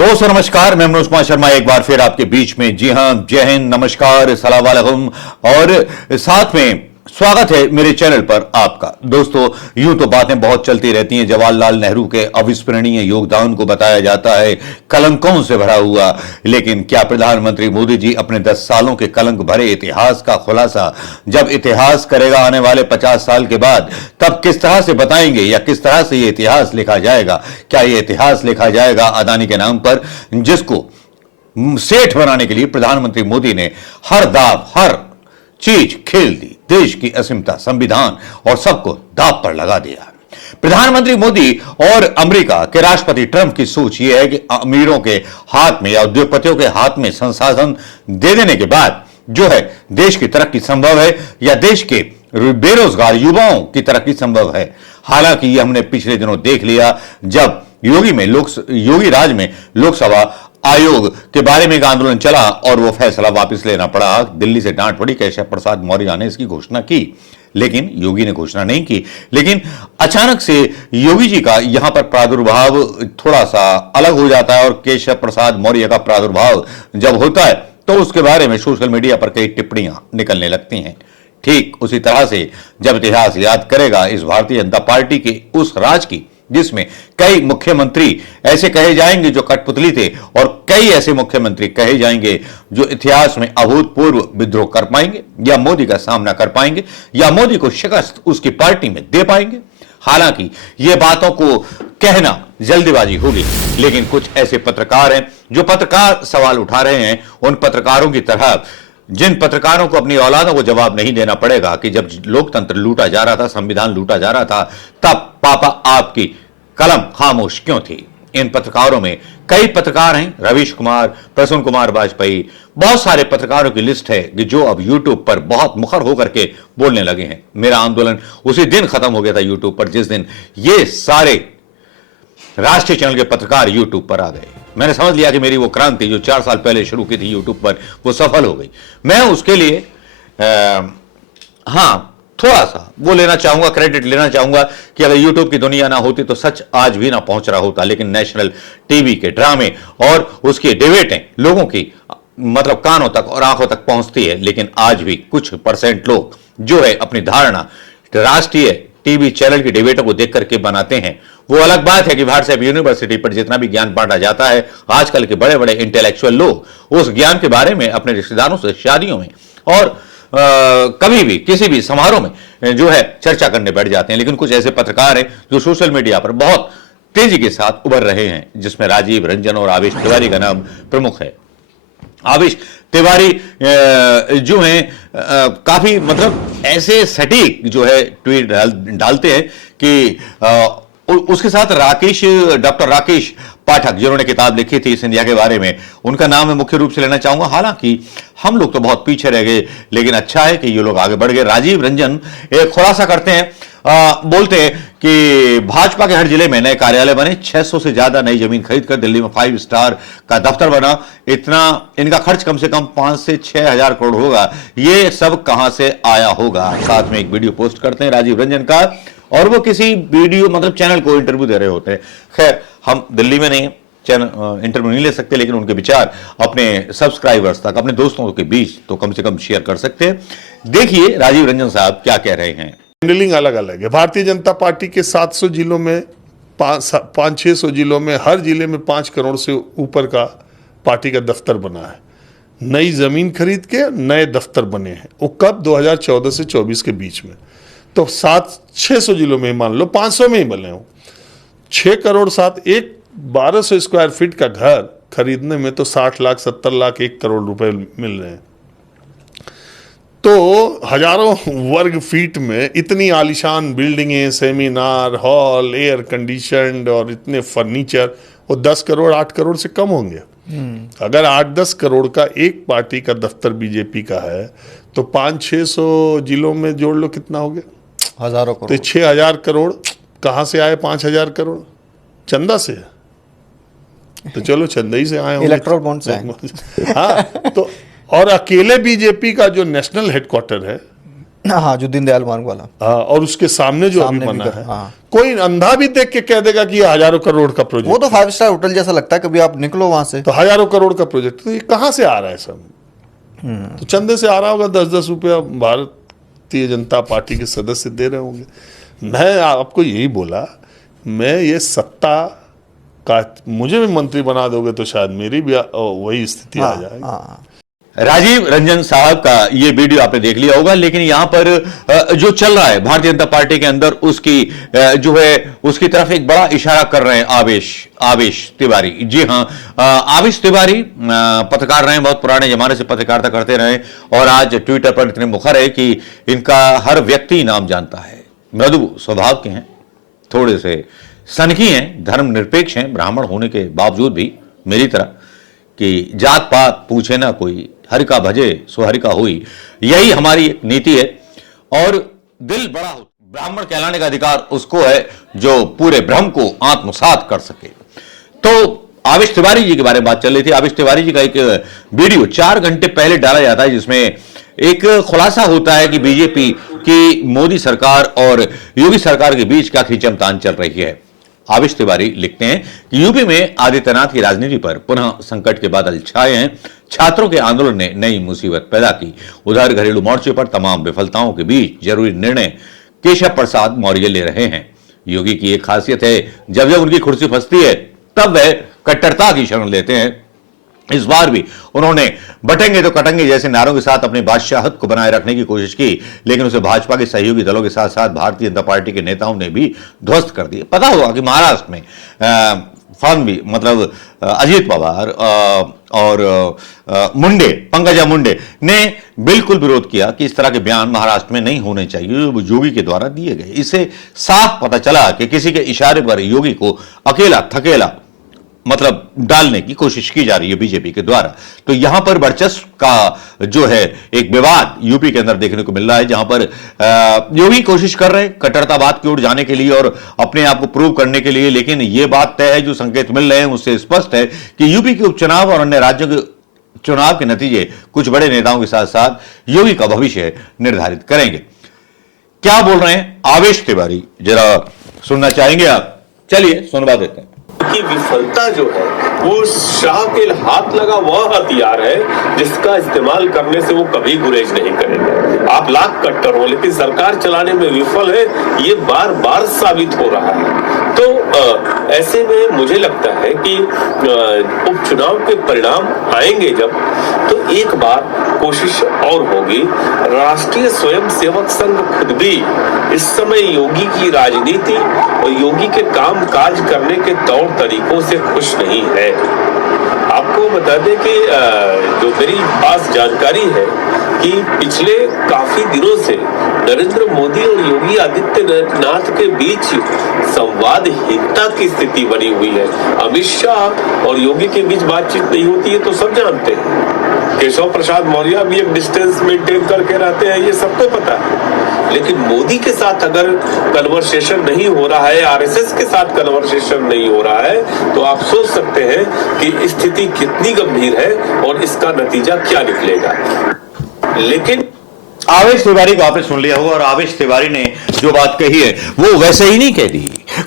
दोस्तों नमस्कार, मैं मनोज कुमार शर्मा एक बार फिर आपके बीच में। जी हां, जय हिंद, नमस्कार, अस्सलाम वालेकुम और साथ में स्वागत है मेरे चैनल पर आपका। दोस्तों यूं तो बातें बहुत चलती रहती हैं, जवाहरलाल नेहरू के अविस्मरणीय योगदान को बताया जाता है कलंकों से भरा हुआ, लेकिन क्या प्रधानमंत्री मोदी जी अपने 10 सालों के कलंक भरे इतिहास का खुलासा जब इतिहास करेगा आने वाले 50 साल के बाद, तब किस तरह से बताएंगे या किस तरह से ये इतिहास लिखा जाएगा? क्या ये इतिहास लिखा जाएगा अदानी के नाम पर, जिसको सेठ बनाने के लिए प्रधानमंत्री मोदी ने हर दाव हर चीज खेल दी, देश की अस्मिता, संविधान और सबको दांव पर लगा दिया। प्रधानमंत्री मोदी और अमेरिका के राष्ट्रपति ट्रंप की सोच यह है कि अमीरों के हाथ में या उद्योगपतियों के हाथ में संसाधन दे देने के बाद जो है देश की तरक्की संभव है या देश के बेरोजगार युवाओं की तरक्की संभव है। हालांकि ये हमने पिछले दिनों देख लिया जब योगी राज में लोकसभा आयोग के बारे में एक आंदोलन चला और वो फैसला वापस लेना पड़ा। दिल्ली से डांट पड़ी, केशव प्रसाद मौर्य ने इसकी घोषणा की, लेकिन योगी ने घोषणा नहीं की। लेकिन अचानक से योगी जी का यहां पर प्रादुर्भाव थोड़ा सा अलग हो जाता है और केशव प्रसाद मौर्य का प्रादुर्भाव जब होता है तो उसके बारे में सोशल मीडिया पर कई टिप्पणियां निकलने लगती हैं। ठीक उसी तरह से जब इतिहास याद करेगा इस भारतीय जनता पार्टी के उस राज की जिसमें कई मुख्यमंत्री ऐसे कहे जाएंगे जो कठपुतली थे और कई ऐसे मुख्यमंत्री कहे जाएंगे जो इतिहास में अभूतपूर्व विद्रोह कर पाएंगे या मोदी का सामना कर पाएंगे या मोदी को शिकस्त उसकी पार्टी में दे पाएंगे। हालांकि ये बातों को कहना जल्दीबाजी होगी, लेकिन कुछ ऐसे पत्रकार हैं जो पत्रकार सवाल उठा रहे हैं। उन पत्रकारों की तरह जिन पत्रकारों को अपनी औलादों को जवाब नहीं देना पड़ेगा कि जब लोकतंत्र लूटा जा रहा था, संविधान लूटा जा रहा था, तब पापा आपकी कलम खामोश क्यों थी। इन पत्रकारों में कई पत्रकार हैं, रवीश कुमार, प्रसून कुमार वाजपेयी, बहुत सारे पत्रकारों की लिस्ट है कि जो अब यूट्यूब पर बहुत मुखर होकर के बोलने लगे हैं। मेरा आंदोलन उसी दिन खत्म हो गया था यूट्यूब पर जिस दिन ये सारे राष्ट्रीय चैनल के पत्रकार यूट्यूब पर आ गए। मैंने समझ लिया कि मेरी वो क्रांति जो 4 साल पहले शुरू की थी यूट्यूब पर, वो सफल हो गई। मैं उसके लिए थोड़ा सा वो लेना चाहूंगा, क्रेडिट लेना चाहूंगा कि अगर यूट्यूब की दुनिया ना होती तो सच आज भी ना पहुंच रहा होता। लेकिन नेशनल टीवी के ड्रामे और उसकी डिबेटें लोगों की मतलब कानों तक और आंखों तक पहुंचती है, लेकिन आज भी कुछ परसेंट लोग जो है अपनी धारणा राष्ट्रीय टीवी चैनल की डिबेटों को देख करके बनाते हैं। वो अलग बात है कि व्हाट्सएप यूनिवर्सिटी पर जितना भी ज्ञान बांटा जाता है, आजकल के बड़े बड़े इंटेलेक्चुअल लोग उस ज्ञान के बारे में अपने रिश्तेदारों से शादियों में और कभी भी किसी भी समारोह में जो है चर्चा करने बैठ जाते हैं। लेकिन कुछ ऐसे पत्रकार हैं जो सोशल मीडिया पर बहुत तेजी के साथ उभर रहे हैं, जिसमें राजीव रंजन और आवेश तिवारी का नाम प्रमुख है। आवेश तिवारी जो हैं काफी मतलब ऐसे सटीक जो है ट्वीट डालते हैं कि उसके साथ डॉक्टर राकेश पाठक जिन्होंने किताब लिखी थी इस इंडिया के बारे में, उनका नाम मैं मुख्य रूप से लेना चाहूंगा। हालांकि हम लोग तो बहुत पीछे रह गए, लेकिन अच्छा है कि ये लोग आगे बढ़ गए। राजीव रंजन एक खुलासा करते हैं, बोलते हैं कि भाजपा के हर जिले में नए कार्यालय बने, 600 से ज्यादा नई जमीन खरीदकर दिल्ली में 5 स्टार का दफ्तर बना। इतना इनका खर्च कम से कम 5 से 6 हजार करोड़ होगा। ये सब कहां से आया होगा? साथ में एक वीडियो पोस्ट करते हैं राजीव रंजन का, और वो किसी वीडियो मतलब चैनल को इंटरव्यू दे रहे होते हैं। खैर हम दिल्ली में नहीं चैनल इंटरव्यू नहीं ले सकते, लेकिन उनके विचार अपने सब्सक्राइबर्स तक, अपने दोस्तों के बीच तो कम से कम शेयर कर सकते हैं। देखिए राजीव रंजन साहब क्या कह रहे हैं। हैंडलिंग अलग अलग है। भारतीय जनता पार्टी के 700 जिलों में 500-600 जिलों में हर जिले में 5 करोड़ से ऊपर का पार्टी का दफ्तर बना है। नई जमीन खरीद के नए दफ्तर बने हैं। वो कब? 2014 से 24 के बीच में। तो 700-600 जिलों में मान लो 500 में ही बने हो। 6 करोड़ 7 एक 1200 स्क्वायर फीट का घर खरीदने में तो 60 लाख 70 लाख 1 करोड़ रुपए मिल रहे हैं। तो हजारों वर्ग फीट में इतनी आलीशान बिल्डिंगें, सेमिनार हॉल, एयर कंडीशनड और इतने फर्नीचर, वो 10 करोड़ 8 करोड़ से कम होंगे। अगर 8-10 करोड़ का एक पार्टी का दफ्तर बीजेपी का है तो 500-600 जिलों में जोड़ लो कितना हो गया? हजारों करोड़। तो 6000 करोड़ कहाँ से आए? 5000 करोड़ चंदा से। तो चलो चंदा ही से आए होंगे, इलेक्ट्रल बॉन्ड से। हाँ तो और अकेले बीजेपी का जो नेशनल हेडक्वार्टर है हाँ, जो दीनदयाल मार्ग वाला हाँ, और उसके सामने जो अभी सामने भी बना कर- है, हाँ। कोई अंधा भी देख के कह देगा कि ये हजारों करोड़ का वो प्रोजेक्ट, तो 5 स्टार होटल जैसा लगता है, कभी आप निकलो वहां से। तो हजारों करोड़ का प्रोजेक्ट, तो ये कहाँ से आ रहा है सब? तो चंदे से आ रहा होगा, 10-10 रुपया भारतीय जनता पार्टी के सदस्य दे रहे होंगे। मैं आपको यही बोला, मैं ये सत्ता का, मुझे भी मंत्री बना दोगे तो शायद मेरी भी वही स्थिति आ जाएगी। हाँ, राजीव रंजन साहब का ये वीडियो आपने देख लिया होगा, लेकिन यहां पर जो चल रहा है भारतीय जनता पार्टी के अंदर, उसकी जो है उसकी तरफ एक बड़ा इशारा कर रहे हैं आवेश तिवारी। जी हां, आवेश तिवारी पत्रकार रहे हैं, बहुत पुराने जमाने से पत्रकारिता करते रहे, और आज ट्विटर पर इतने मुखर है कि इनका हर व्यक्ति नाम जानता है। मृदु स्वभाव के हैं, थोड़े से सनकी हैं, धर्मनिरपेक्ष हैं, ब्राह्मण होने के बावजूद भी मेरी तरह कि जात पात पूछे ना कोई, हरि का भजे सो हरि का हुई, यही हमारी एक नीति है। और दिल बड़ा हो, ब्राह्मण कहलाने का अधिकार उसको है जो पूरे ब्रह्म को आत्मसात कर सके। तो आवेश तिवारी जी के बारे में बात चल रही थी। आवेश तिवारी जी का एक वीडियो 4 घंटे पहले डाला जाता है, जिसमें एक खुलासा होता है कि बीजेपी की मोदी सरकार और योगी सरकार के बीच क्या खींचतान चल रही है। आवेश तिवारी लिखते हैं कि यूपी में आदित्यनाथ की राजनीति पर पुनः संकट के बादल छाए हैं। छात्रों के आंदोलन ने नई मुसीबत पैदा की। उधर घरेलू मोर्चे पर तमाम विफलताओं के बीच जरूरी निर्णय केशव प्रसाद मौर्य ले रहे हैं। योगी की एक खासियत है, जब जब उनकी कुर्सी फंसती है तब वह कट्टरता की शरण लेते हैं। इस बार भी उन्होंने बटेंगे तो कटेंगे जैसे नारों के साथ अपनी बादशाहत को बनाए रखने की कोशिश की, लेकिन उसे भाजपा के सहयोगी दलों के साथ साथ भारतीय जनता पार्टी के नेताओं ने भी ध्वस्त कर दिया। पता होगा कि महाराष्ट्र में फडणवीस मतलब अजीत पवार और मुंडे, पंकजा मुंडे ने बिल्कुल विरोध किया कि इस तरह के बयान महाराष्ट्र में नहीं होने चाहिए जो योगी के द्वारा दिए गए। इससे साफ पता चला कि किसी के इशारे पर योगी को अकेला थकेला मतलब डालने की कोशिश की जा रही है बीजेपी के द्वारा। तो यहां पर वर्चस्व का जो है एक विवाद यूपी के अंदर देखने को मिल रहा है, जहां पर योगी कोशिश कर रहे हैं कट्टरतावाद की ओर जाने के लिए और अपने आप को प्रूव करने के लिए। लेकिन यह बात तय है, जो संकेत मिल रहे हैं उससे स्पष्ट है कि यूपी के उपचुनाव और अन्य राज्यों के चुनाव के नतीजे कुछ बड़े नेताओं के साथ साथ योगी का भविष्य निर्धारित करेंगे। क्या बोल रहे हैं आवेश तिवारी, जरा सुनना चाहेंगे आप? चलिए सुनवा देते हैं। की विफलता जो है वो शाह के हाथ लगा वह हथियार है जिसका इस्तेमाल करने से वो कभी गुरेज नहीं करेंगे। आप लाख कट्टर हो लेकिन सरकार चलाने में विफल है, ये बार बार साबित हो रहा है। तो ऐसे में मुझे लगता है कि उपचुनाव के परिणाम आएंगे जब, तो एक बार कोशिश और होगी। राष्ट्रीय स्वयंसेवक संघ खुद भी इस समय योगी की राजनीति और योगी के काम काज करने के तौर तरीकों से खुश नहीं है। आपको बता दें कि जो मेरी पास जानकारी है कि पिछले काफी दिनों से नरेंद्र मोदी और योगी आदित्यनाथ के बीच संवादहीनता की स्थिति बनी हुई है। अमित शाह और योगी के बीच बातचीत नहीं होती है तो सब जानते हैं। केशव प्रसाद मौर्य भी एक डिस्टेंस मेंटेन करके रहते हैं, ये सबको पता है। लेकिन मोदी के साथ अगर कन्वर्सेशन नहीं हो रहा है, आरएसएस के साथ कन्वर्सेशन नहीं हो रहा है, तो आप सोच सकते हैं कि स्थिति कितनी गंभीर है और इसका नतीजा क्या निकलेगा। लेकिन आवेश तिवारी को आपने सुन लिया होगा, और आवेश तिवारी ने जो बात कही है वो वैसे ही नहीं कह दी।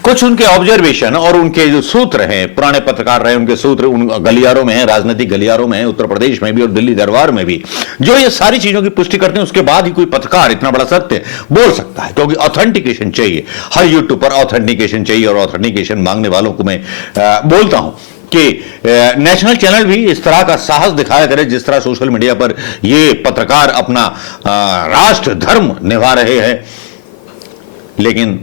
कुछ उनके ऑब्जर्वेशन और उनके जो सूत्र हैं, पुराने पत्रकार रहे, उनके सूत्र उन गलियारों में हैं, राजनीतिक गलियारों में हैं, उत्तर प्रदेश में भी और दिल्ली दरबार में भी, जो ये सारी चीजों की पुष्टि करते हैं। उसके बाद ही कोई पत्रकार इतना बड़ा सत्य बोल सकता है, क्योंकि ऑथेंटिकेशन चाहिए। हर यूट्यूब पर ऑथेंटिकेशन चाहिए, और ऑथेंटिकेशन मांगने वालों को मैं बोलता हूं कि नेशनल चैनल भी इस तरह का साहस दिखाया करे, जिस तरह सोशल मीडिया पर ये पत्रकार अपना राष्ट्र धर्म निभा रहे हैं, लेकिन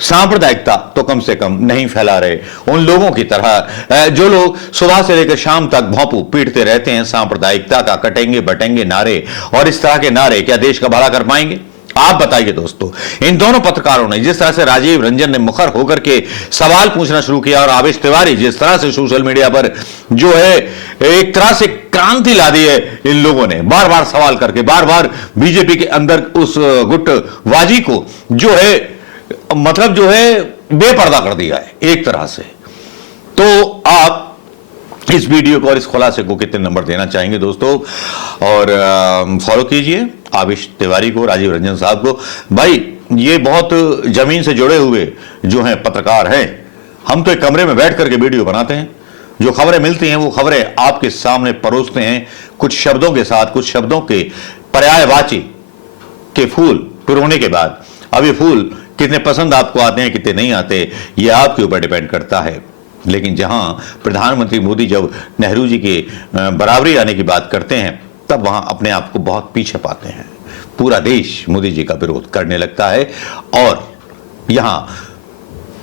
सांप्रदायिकता तो कम से कम नहीं फैला रहे। उन लोगों की तरह जो लोग सुबह से लेकर शाम तक भौंपू पीटते रहते हैं सांप्रदायिकता का, कटेंगे बटेंगे नारे, और इस तरह के नारे क्या देश का भला कर पाएंगे? आप बताइए दोस्तों। इन दोनों पत्रकारों ने जिस तरह से राजीव रंजन ने मुखर होकर के सवाल पूछना शुरू किया, और आवेश तिवारी जिस तरह से सोशल मीडिया पर जो है एक तरह से क्रांति ला दी है, इन लोगों ने बार बार सवाल करके, बार बार बीजेपी के अंदर उस गुटबाजी को जो है मतलब जो है बेपर्दा कर दिया है एक तरह से। तो आप इस वीडियो को और इस खुलासे को कितने नंबर देना चाहेंगे दोस्तों? और फॉलो कीजिए आविश तिवारी को, राजीव रंजन साहब को। भाई ये बहुत जमीन से जुड़े हुए जो हैं पत्रकार हैं। हम तो एक कमरे में बैठ करके वीडियो बनाते हैं, जो खबरें मिलती हैं वो खबरें आपके सामने परोसते हैं, कुछ शब्दों के साथ, कुछ शब्दों के पर्यायवाची के फूल पिरोने के बाद। अब ये फूल कितने पसंद आपको आते हैं, कितने नहीं आते, ये आपके ऊपर डिपेंड करता है। लेकिन जहां प्रधानमंत्री मोदी जब नेहरू जी के बराबरी आने की बात करते हैं, तब वहां अपने आप को बहुत पीछे पाते हैं। पूरा देश मोदी जी का विरोध करने लगता है। और यहां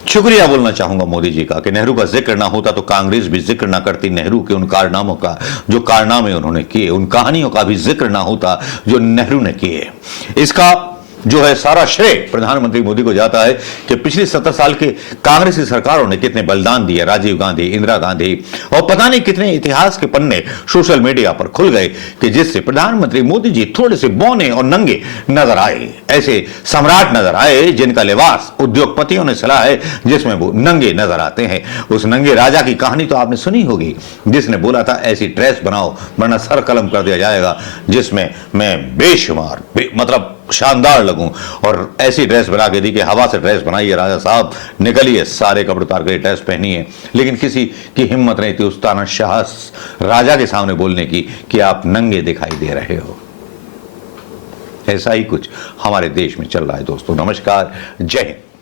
शुक्रिया बोलना चाहूंगा मोदी जी का कि नेहरू का जिक्र ना होता तो कांग्रेस भी जिक्र ना करती नेहरू के उन कारनामों का, जो कारनामे उन्होंने किए, उन कहानियों का भी जिक्र ना होता जो नेहरू ने किए। इसका जो है सारा श्रेय प्रधानमंत्री मोदी को जाता है कि पिछली 70 साल के कांग्रेसी सरकारों ने कितने बलिदान दिए। राजीव गांधी, इंदिरा गांधी और पता नहीं कितने इतिहास के पन्ने सोशल मीडिया पर खुल गए कि जिससे प्रधानमंत्री मोदी जी थोड़े से बौने और नंगे नजर आए। ऐसे सम्राट नजर आए जिनका लिबास उद्योगपतियों ने सिला है, जिसमें वो नंगे नजर आते हैं। उस नंगे राजा की कहानी तो आपने सुनी होगी, जिसने बोला था ऐसी ड्रेस बनाओ वरना सर कलम कर दिया जाएगा, जिसमें मैं बेशुमार मतलब शानदार लगूं। और ऐसी ड्रेस बना के दी कि हवा से ड्रेस बनाइए राजा साहब, निकलिए, सारे कपड़े उतार कर ड्रेस पहनिए। लेकिन किसी की हिम्मत नहीं थी उस तानाशाह राजा के सामने बोलने की कि आप नंगे दिखाई दे रहे हो। ऐसा ही कुछ हमारे देश में चल रहा है दोस्तों। नमस्कार, जय हिंद।